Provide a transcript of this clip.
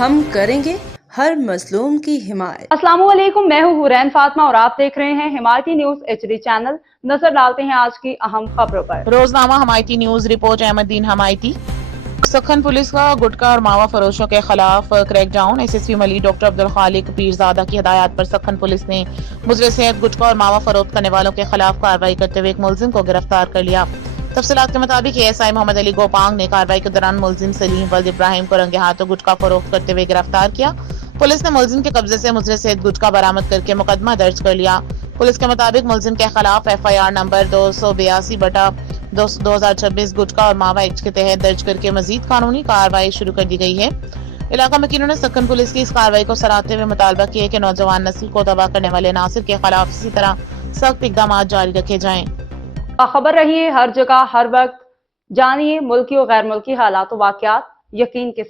ہم کریں گے ہر مظلوم کی حمایت۔ السلام علیکم، میں ہوں حورین فاطمہ اور آپ دیکھ رہے ہیں حمایتی نیوز HD چینل۔ نظر ڈالتے ہیں آج کی اہم خبروں پر۔ روزنامہ حمایتی نیوز رپورٹ احمد دین حمایتی۔ سکھن پولیس کا گٹکا اور ماوا فروشوں کے خلاف کریک ڈاؤن۔ SSP ملی ڈاکٹر عبدالخالق پیرزادہ کی ہدایات پر سکھن پولیس نے مضر صحت گٹکا اور ماوا فروخت کرنے والوں کے خلاف کارروائی کرتے ہوئے ایک ملزم کو گرفتار کر لیا۔ تفصیلات کے مطابق ASI محمد علی گوپانگ نے کارروائی کے دوران ملزم سلیم ولد ابراہیم کو رنگے ہاتھوں گٹکا فروخت کرتے ہوئے گرفتار کیا۔ پولیس نے ملزم کے قبضے سے مضر صحت گٹکا برآمد کر کے مقدمہ درج کر لیا۔ پولیس کے مطابق ملزم کے خلاف FIR نمبر 282/2026 گٹکا اور ماوا ایکٹ کے تحت درج کر کے مزید قانونی کارروائی شروع کر دی گئی ہے۔ علاقہ مکینوں نے سکھن پولیس کی اس کارروائی کو سراہتے ہوئے مطالبہ کیا کہ نوجوان نسل کو تباہ کرنے والے عناصر کے خلاف اسی طرح سخت اقدامات جاری رکھے جائیں۔ باخبر رہیے ہر جگہ ہر وقت، جانیے ملکی و غیر ملکی حالات و واقعات یقین کے ساتھ۔